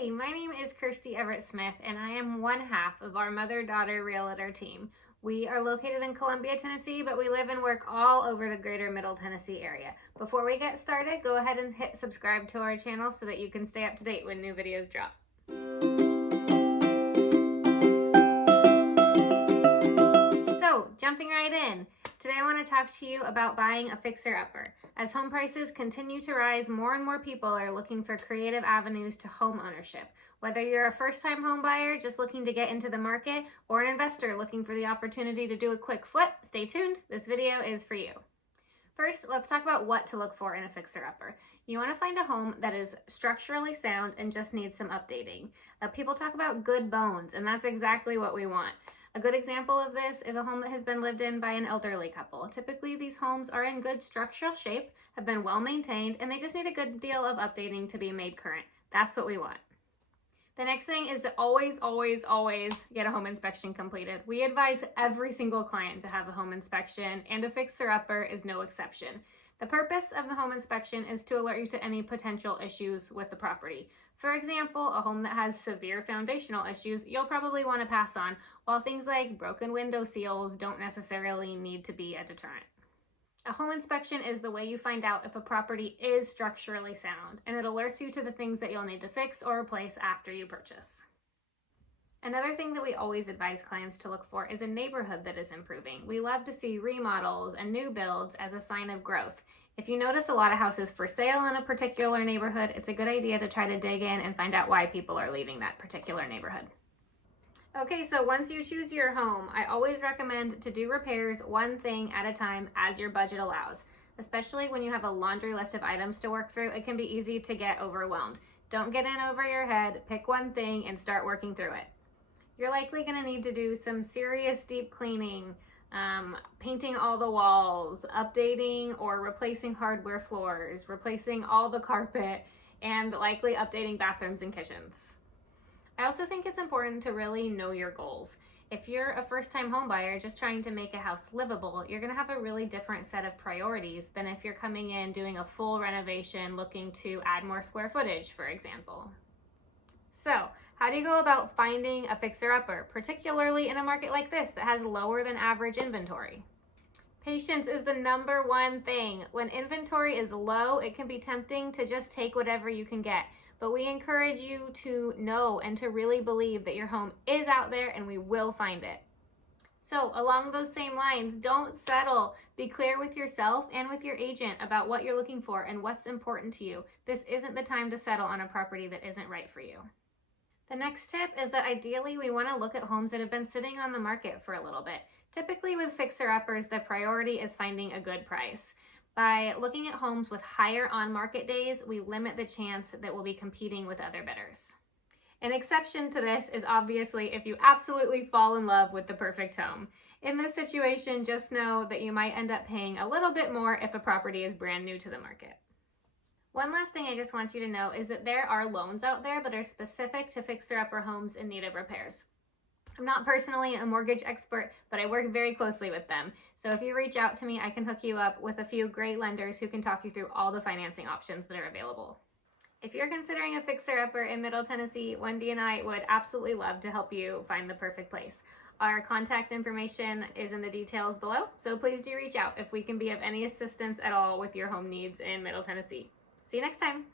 Hey, my name is Everett-Smith, and I am one half of our mother-daughter realtor team. We are located in Columbia, Tennessee, but we live and work all over the greater Middle Tennessee area. Before we get started, go ahead and hit subscribe to our channel so that you can stay up to date when new videos drop. So, jumping right in. Today I want to talk to you about buying a fixer-upper. As home prices continue to rise, more and more people are looking for creative avenues to home ownership. Whether you're a first-time home buyer just looking to get into the market or an investor looking for the opportunity to do a quick flip, stay tuned. This video is for you. First, let's talk about what to look for in a fixer-upper. You want to find a home that is structurally sound and just needs some updating. People talk about good bones, and that's exactly what we want. A good example of this is a home that has been lived in by an elderly couple. Typically, these homes are in good structural shape, have been well maintained, and they just need a good deal of updating to be made current. That's what we want. The next thing is to always get a home inspection completed. We advise every single client to have a home inspection, and a fixer-upper is no exception. The purpose of the home inspection is to alert you to any potential issues with the property. For example, a home that has severe foundational issues, you'll probably want to pass on, while things like broken window seals don't necessarily need to be a deterrent. A home inspection is the way you find out if a property is structurally sound, and it alerts you to the things that you'll need to fix or replace after you purchase. Another thing that we always advise clients to look for is a neighborhood that is improving. We love to see remodels and new builds as a sign of growth. If you notice a lot of houses for sale in a particular neighborhood, it's a good idea to try to dig in and find out why people are leaving that particular neighborhood. Okay, so once you choose your home, I always recommend to do repairs one thing at a time as your budget allows. Especially when you have a laundry list of items to work through, it can be easy to get overwhelmed. Don't get in over your head, pick one thing and start working through it. You're likely going to need to do some serious deep cleaning, painting all the walls, updating or replacing hardware floors, replacing all the carpet, and likely updating bathrooms and kitchens. I also think it's important to really know your goals. If you're a first-time home buyer just trying to make a house livable, you're going to have a really different set of priorities than if you're coming in doing a full renovation looking to add more square footage, for example. So, how do you go about finding a fixer-upper, particularly in a market like this that has lower than average inventory? Patience is the number one thing. When inventory is low, it can be tempting to just take whatever you can get. But we encourage you to know and to really believe that your home is out there and we will find it. So along those same lines, don't settle. Be clear with yourself and with your agent about what you're looking for and what's important to you. This isn't the time to settle on a property that isn't right for you. The next tip is that ideally we want to look at homes that have been sitting on the market for a little bit. Typically with fixer-uppers, the priority is finding a good price. By looking at homes with higher on-market days, we limit the chance that we'll be competing with other bidders. An exception to this is obviously if you absolutely fall in love with the perfect home. In this situation, just know that you might end up paying a little bit more if a property is brand new to the market. One last thing I just want you to know is that there are loans out there that are specific to fixer-upper homes in need of repairs. I'm not personally a mortgage expert, but I work very closely with them. So if you reach out to me, I can hook you up with a few great lenders who can talk you through all the financing options that are available. If you're considering a fixer-upper in Middle Tennessee, Wendy and I would absolutely love to help you find the perfect place. Our contact information is in the details below, so please do reach out if we can be of any assistance at all with your home needs in Middle Tennessee. See you next time.